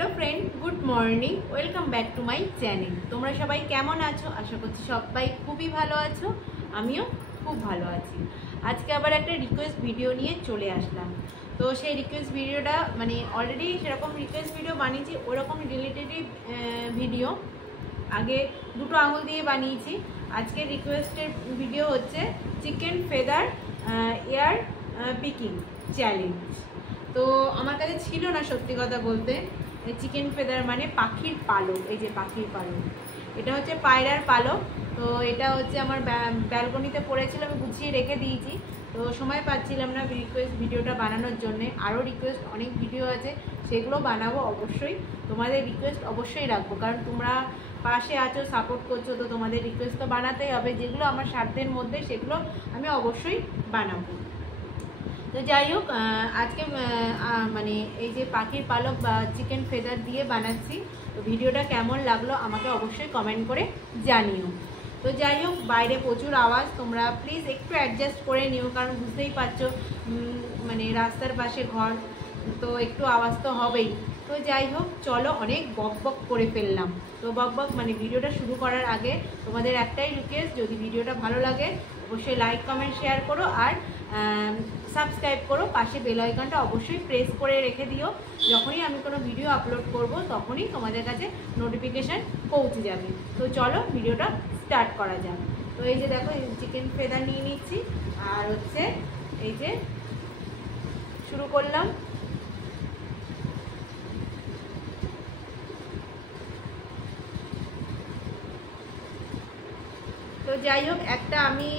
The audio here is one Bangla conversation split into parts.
Hello friend good morning welcome back to my channel. তোমরা সবাই কেমন আছো? আশা করছি সবাই খুবই ভালো আছো, আমিও খুব ভালো আছি। আজকে আবার একটা রিকোয়েস্ট ভিডিও নিয়ে চলে আসলাম। তো সেই রিকোয়েস্ট ভিডিওটা মানে অলরেডি সেরকম রিকোয়েস্ট ভিডিও বানিয়েছি, ওরকম রিলেটেডই ভিডিও আগে দুটো আঙুল দিয়ে বানিয়েছি। আজকে রিকোয়েস্টের ভিডিও হচ্ছে chicken feather air picking challenge. তো আমার কাছে ছিল না সত্যি কথা বলতে। চিকেন ফেদার মানে পাখির পালক, এই যে পাখির পালক, এটা হচ্ছে পায়রার পালক। তো এটা হচ্ছে আমার ব্যালকনিতে পড়েছিল, আমি গুছিয়ে রেখে দিয়েছি। তো সময় পাচ্ছিলাম না রিকোয়েস্ট ভিডিওটা বানানোর জন্যে। আরও রিকোয়েস্ট অনেক ভিডিও আছে, সেগুলো বানাবো অবশ্যই। তোমাদের রিকোয়েস্ট অবশ্যই রাখবো, কারণ তোমরা পাশে আছো, সাপোর্ট করছো, তো তোমাদের রিকোয়েস্ট তো বানাতেই হবে। যেগুলো আমার সাধ্যের মধ্যে সেগুলো আমি অবশ্যই বানাবো। তো যাই হোক, আজকে মানে এই যে পাখির পালক বা চিকেন ফেদার দিয়ে বানাচ্ছি। তো ভিডিওটা কেমন লাগলো আমাকে অবশ্যই কমেন্ট করে জানিও। তো যাই হোক, বাইরে প্রচুর আওয়াজ, তোমরা প্লিজ একটু অ্যাডজাস্ট করে নিও, কারণ বুঝতেই পারছো মানে রাস্তার পাশে ঘর, তো একটু আওয়াজ তো হবেই। তো যাই হোক, চলো, অনেক বক বক করে ফেললাম। তো বক বক মানে ভিডিওটা শুরু করার আগে তোমাদের একটাই রিকোয়েস্ট, যদি ভিডিওটা ভালো লাগে অবশ্যই লাইক কমেন্ট শেয়ার করো, আর সাবস্ক্রাইব করো। পাশে বেল আইকনটা অবশ্যই প্রেস করে রেখে দিও। যখনই আমি কোনো ভিডিও আপলোড করব তখনই তোমাদের কাছে নোটিফিকেশান পৌঁছে যাবে। তো চলো ভিডিওটা স্টার্ট করা যাক। তো এই যে দেখো, চিকেন ফেদার নিয়ে নিচ্ছি, আর হচ্ছে এই যে শুরু করলাম। তো যাই হোক, একটা আমি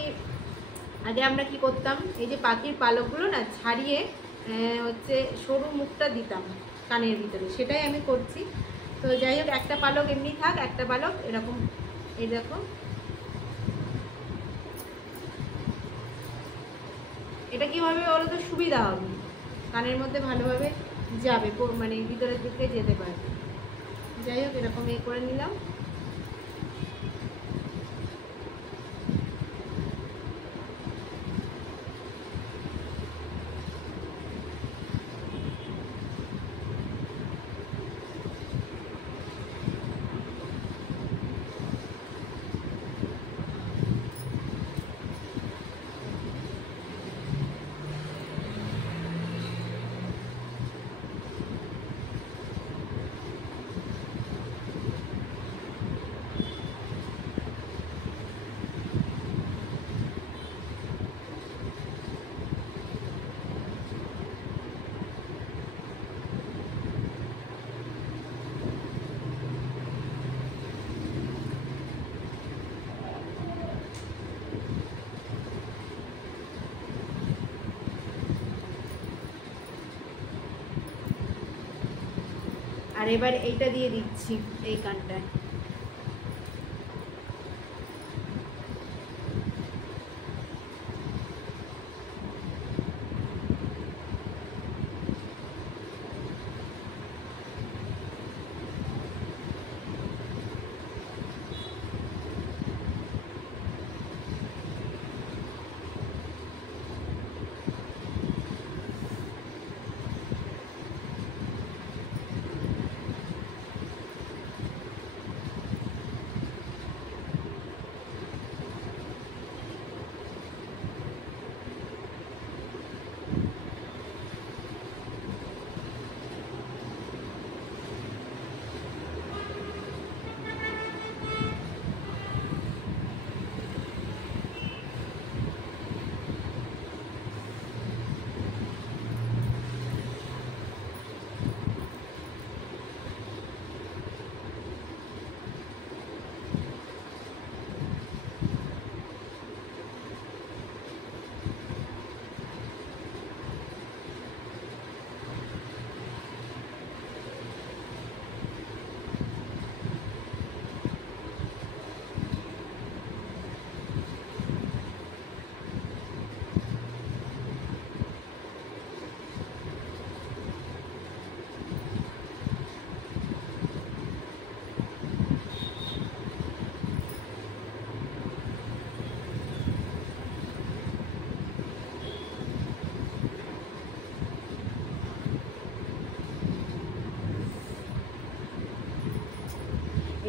আগে আমরা কি করতাম, এই যে পাখির পালকগুলো না ছাড়িয়ে হচ্ছে সরু মুখটা দিতাম কানের ভিতরে, সেটাই আমি করছি। তো যাই হোক, একটা পালক এমনি থাক, একটা পালক এরকম, এই দেখো এটা কীভাবে বলো তো সুবিধা হবে, কানের মধ্যে ভালোভাবে যাবে, মানে ভিতরের দিকে যেতে পারবে। যাই হোক, এরকম করে নিলাম। আর এবার এইটা দিয়ে দিচ্ছি এই কানটায়।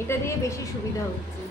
এটা দিয়ে বেশি সুবিধা হচ্ছে।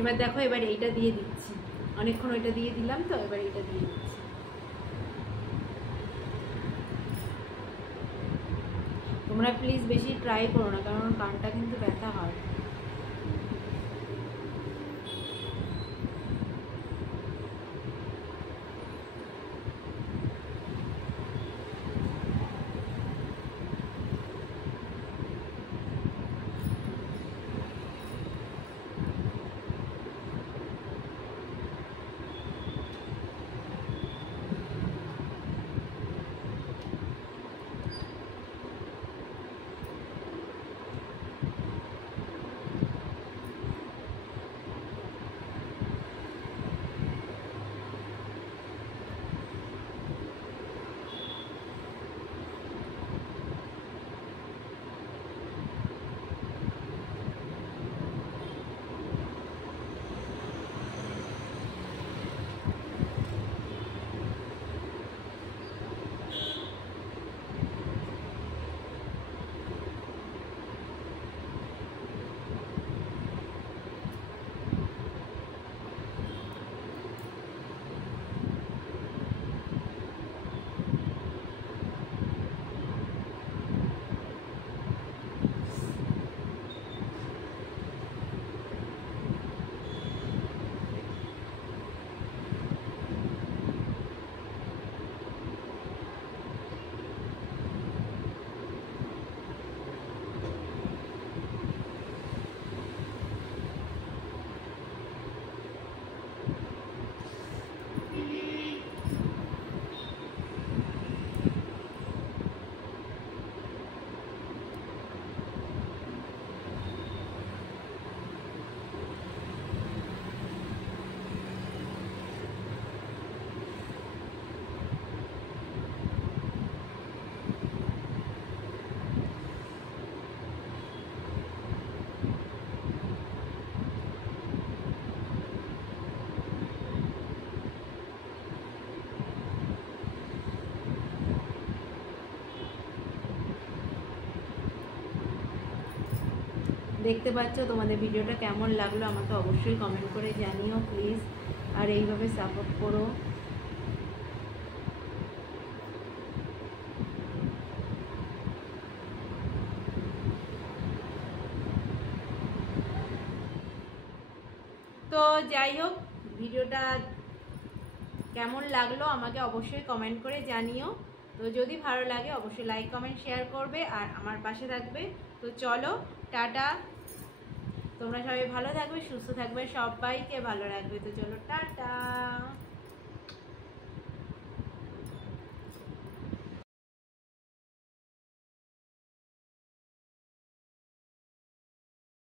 এবার দেখো, এবার এইটা দিয়ে দিচ্ছি, অনেকক্ষণ ওইটা দিয়ে দিলাম তো, এবার এইটা দিয়ে দিচ্ছি। তোমরা প্লিজ বেশি ট্রাই করো না, কারণ কানটা কিন্তু ব্যথা হয়। দেখতে পাচ্ছ, তোমাদের ভিডিওটা কেমন লাগলো আমাকে অবশ্যই কমেন্ট করে জানিও প্লিজ, আর এইভাবে সাপোর্ট করো। তো যাই হোক, ভিডিওটা কেমন লাগলো আমাকে অবশ্যই কমেন্ট করে জানিও। তো যদি ভালো লাগে অবশ্যই লাইক কমেন্ট শেয়ার করবে আর আমার পাশে থাকবে। তো চলো, টাটা। তোমরা সবাই ভালো থাকবে, সুস্থ থাকবে, সবাইকে ভালো রাখবে। তো চলো, টাটা।